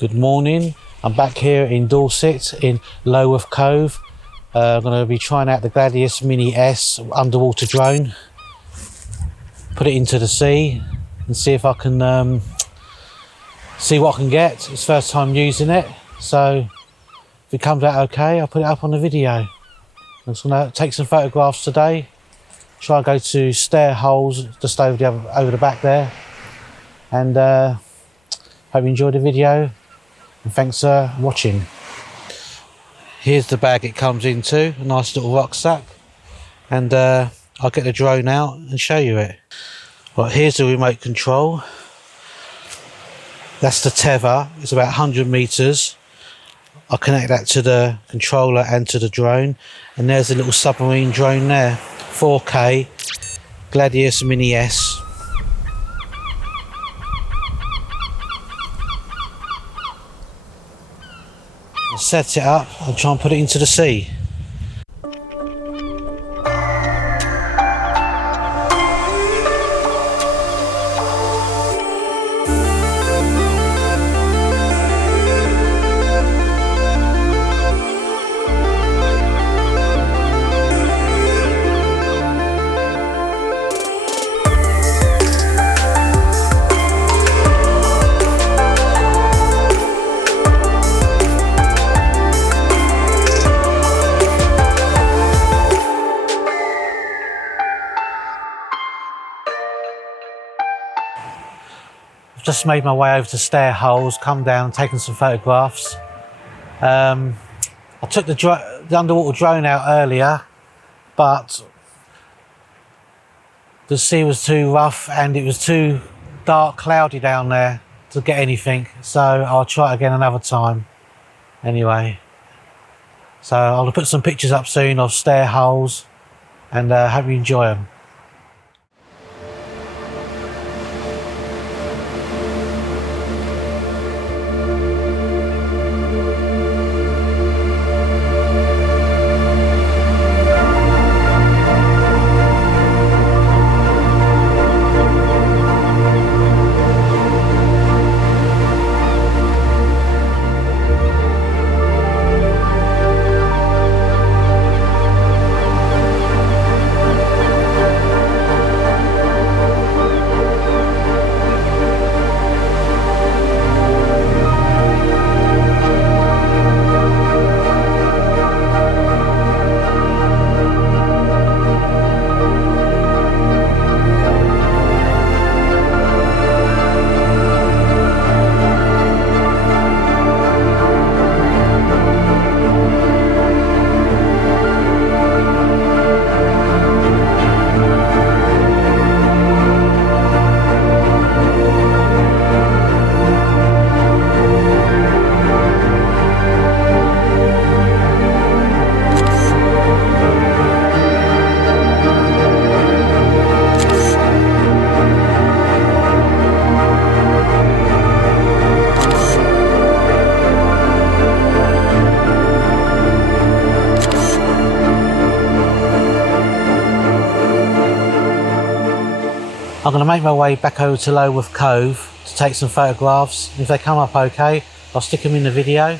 Good morning, I'm back here in Dorset in Lulworth Cove. I'm going to be trying out the Gladius Mini S underwater drone. Put it into the sea and see if I can see what I can get. It's first time using it, so if it comes out okay, I'll put it up on the video. I'm just going to take some photographs today. Try and go to stair holes just over the back there, and hope you enjoyed the video. And thanks for watching. Here's the bag it comes into, a nice little rucksack, and I'll get the drone out and show you it. Right, here's the remote control. That's the tether, it's about 100 meters. I'll connect that to the controller and to the drone, and there's a little submarine drone there, 4K Gladius Mini S. I'll set it up and try and put it into the sea. Just made my way over to stair holes, come down, taken some photographs. I took the underwater drone out earlier, but the sea was too rough and it was too dark, cloudy down there to get anything, so I'll try it again another time. Anyway, so I'll put some pictures up soon of stair holes, and hope you enjoy them. I'm going to make my way back over to Lulworth Cove to take some photographs. If they come up okay, I'll stick them in the video.